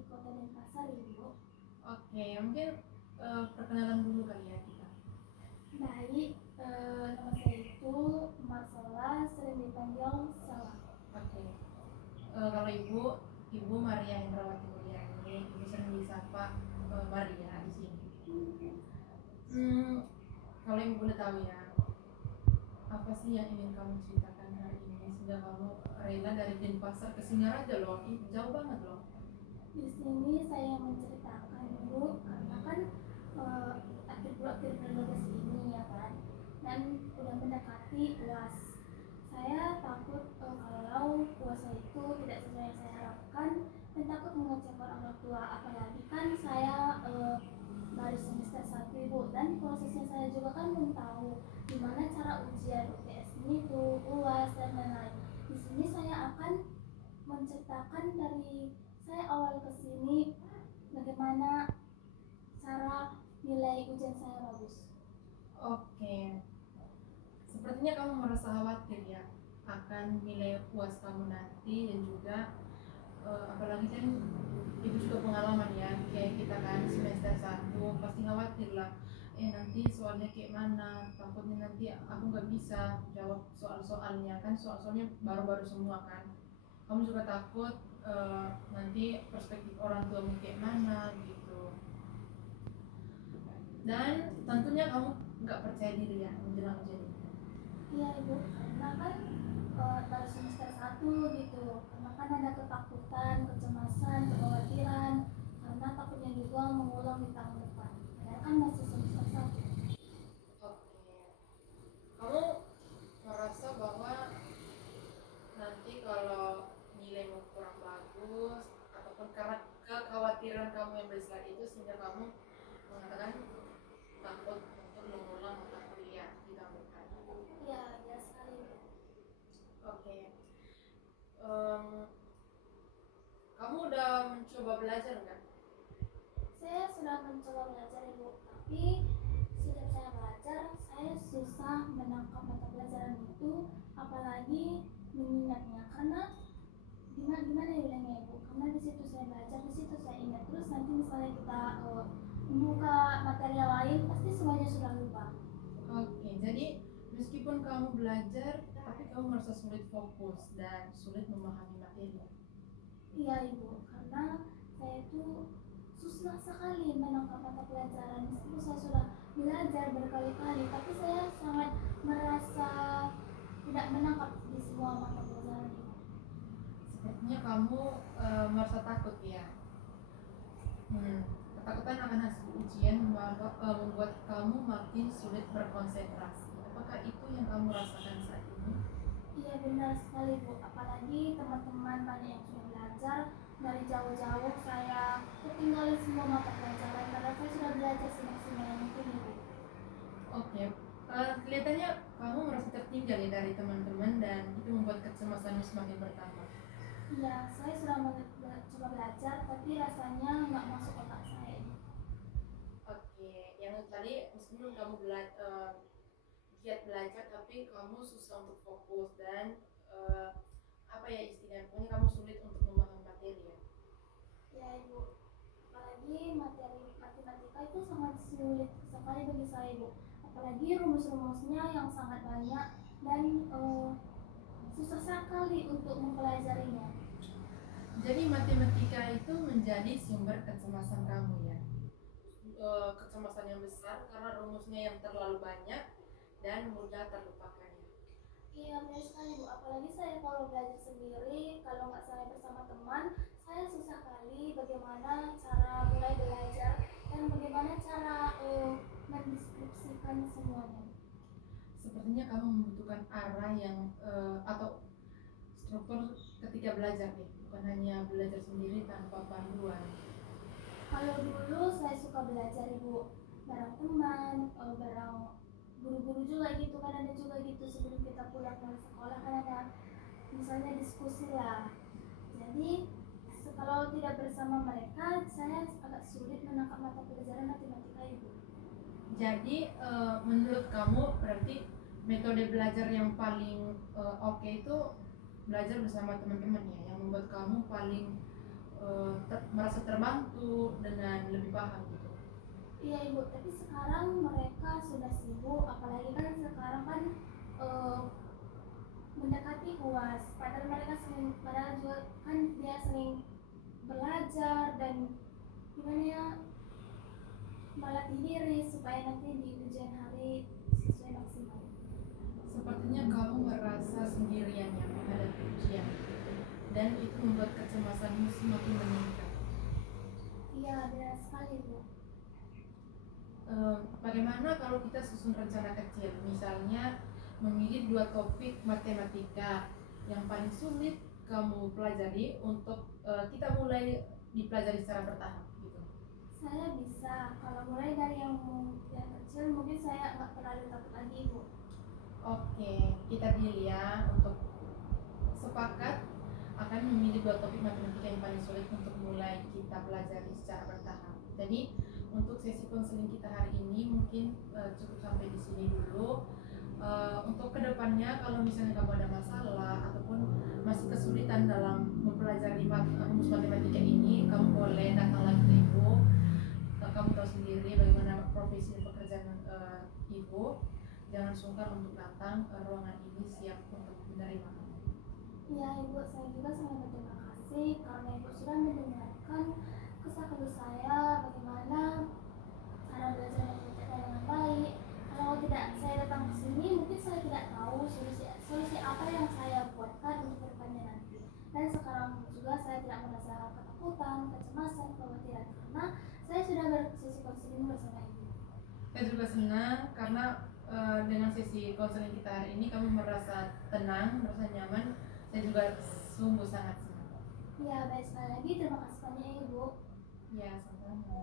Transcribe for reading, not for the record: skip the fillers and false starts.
di Kota Denpasar, Ibu. Oke, mungkin perkenalan dulu kali ya kita. Baik, nama saya itu Marcella, sering dipanggil Sela. Oke. Kalau Ibu Maria Hendrawati Mulyani, Ibu sering disapa Maria di sini. Kalau Ibu boleh tahu ya, apa sih yang ingin kamu ceritakan hari ini sehingga kamu rela dari Denpasar ke Singaraja loh, jauh banget loh. Di sini saya menceritakan Ibu, karena kan akhir periode ini ya kan, dan udah mendekati UAS. Saya takut kalau puasa itu tidak sesuai yang saya harapkan dan takut mengecewakan orang tua, apalagi kan saya baru semester 1 Ibu, dan prosesnya saya juga kan belum tahu gimana cara ujian UTS ini tuh, UAS dan lain-lain. Di sini saya akan menceritakan dari saya awal kesini bagaimana cara nilai ujian saya bagus. Oke. Sepertinya kamu merasa khawatir ya akan nilai UAS kamu nanti, dan juga apalagi kan Ibu juga pengalaman ya, kayak kita kan semester 1 pasti khawatir lah, nanti soalnya kayak mana, takutnya nanti aku nggak bisa jawab soal-soalnya kan, soal-soalnya baru-baru semua kan. Kamu juga takut nanti perspektif orang tua kayak mana gitu, dan tentunya kamu nggak percaya diri ya menjelang ujian ini. Iya Ibu, karena kan baru semester 1 gitu, karena kan ada ketakutan, kecemasan, kekhawatiran, karena takutnya juga mengulang di tahun depan, padahal kan masih semester 1. Oke. Kamu merasa bahwa nanti kalau nilaimu kurang bagus, ataupun karena kekhawatiran kamu yang besar itu sehingga kamu mengatakan takut untuk mengulang mata kuliah di tahun depan. Iya, ya sekali. Oke. Em, Kamu udah mencoba belajar nggak? Saya sudah mencoba belajar Ibu, tapi sejak saya belajar, saya susah menangkap mata pelajaran itu, apalagi mengingatnya. Karena gimana gimana ya bilangnya Ibu? Karena di situ saya belajar, di situ saya ingat. Terus nanti misalnya kita membuka materi lain, pasti semuanya sudah lupa. Oke, jadi meskipun kamu belajar, tapi kamu merasa sulit fokus dan sulit memahami materi. Iya Ibu, karena saya itu susah sekali menangkap mata pelajaran. Meskipun saya sudah belajar berkali-kali, tapi saya sangat merasa tidak menangkap di semua mata pelajaran itu. Sepertinya kamu merasa takut ya. Ketakutan akan hasil ujian membuat kamu makin sulit berkonsentrasi. Apakah itu yang kamu rasakan saat ini? Iya benar sekali Bu, apalagi teman-teman banyak yang sudah belajar dari jauh-jauh, saya ketinggalan semua mata pelajaran karena saya sudah belajar semaksimal mungkin Ibu. Oke, kelihatannya kamu merasa tertinggal ya dari teman-teman, dan itu membuat kecemasanmu semakin bertambah. Iya, saya sudah coba belajar tapi rasanya nggak masuk otak saya. Oke, yang tadi meskipun kamu giat belajar, tapi kamu susah untuk fokus dan apa ya istilahnya, pokoknya kamu sulit untuk memahami materi ya. Ya Ibu, apalagi materi matematika itu sangat sulit sekali bagi saya Ibu, apalagi rumus-rumusnya yang sangat banyak dan susah sekali untuk mempelajarinya. Jadi matematika itu menjadi sumber kecemasan kamu ya. Kecemasan yang besar karena rumusnya yang terlalu banyak dan mudah terlupakan ya. Iya benar sekali Bu, apalagi saya kalau belajar sendiri, kalau nggak saya bersama teman, saya susah kali bagaimana cara mulai belajar dan bagaimana cara mendeskripsikan semuanya. Sepertinya kamu membutuhkan arah yang atau struktur ketika belajar nih, bukan hanya belajar sendiri tanpa panduan. Kalau dulu saya suka belajar Ibu, bareng teman, bareng guru-guru juga gitu kan, ada juga gitu sebelum kita pulang dari sekolah kan ada misalnya diskusi lah. Jadi kalau tidak bersama mereka, saya agak sulit menangkap mata pelajaran matematika Ibu. Jadi menurut kamu berarti metode belajar yang paling oke itu belajar bersama teman-teman ya, yang membuat kamu paling merasa terbantu dengan lebih paham gitu. Iya ibu, tapi sekarang mereka sudah sibuk, apalagi kan sekarang kan eh, mendekati UAS. Padahal juga kan dia sering belajar dan gimana ya, melatih diri supaya nanti di ujian hari sesuai maksimal. Sepertinya kamu merasa sendirian yang menghadapi ujian, dan itu membuat kecemasanmu semakin meningkat. Iya, benar sekali bu. Bagaimana kalau kita susun rencana kecil, misalnya memilih 2 topik matematika yang paling sulit kamu pelajari untuk kita mulai dipelajari secara bertahap gitu. Saya bisa, kalau mulai dari yang kecil mungkin saya nggak terlalu takut lagi bu. Oke, kita deal ya untuk sepakat akan memilih 2 topik matematika yang paling sulit untuk mulai kita pelajari secara bertahap. Jadi untuk sesi konseling kita hari ini mungkin cukup sampai di sini dulu. Untuk kedepannya kalau misalnya kamu ada masalah ataupun masih kesulitan dalam mempelajari rumus matematika ini, kamu boleh datang lagi ke ibu. Kamu tahu sendiri bagaimana profesi dan pekerjaan ibu. Jangan sungkan untuk datang, ruangan ini siap untuk menerima kamu. Iya ibu, saya juga sangat berterima kasih karena ibu sudah mendengarkan kesah keluh saya bagaimana cara belajar matematika dengan baik. Kalau tidak saya datang ke sini, mungkin saya tidak tahu solusi apa yang saya buatkan untuk kedepannya nanti. Dan sekarang juga saya tidak merasa ketakutan, kecemasan, kekhawatiran karena saya sudah bersesi konseling bersama ibu. Saya juga senang karena dengan sesi konseling kita hari ini kamu merasa tenang, merasa nyaman. Saya juga sungguh sangat senang. Ya, baik sekali lagi terima kasih banyak ya ibu. Ya, sama-sama.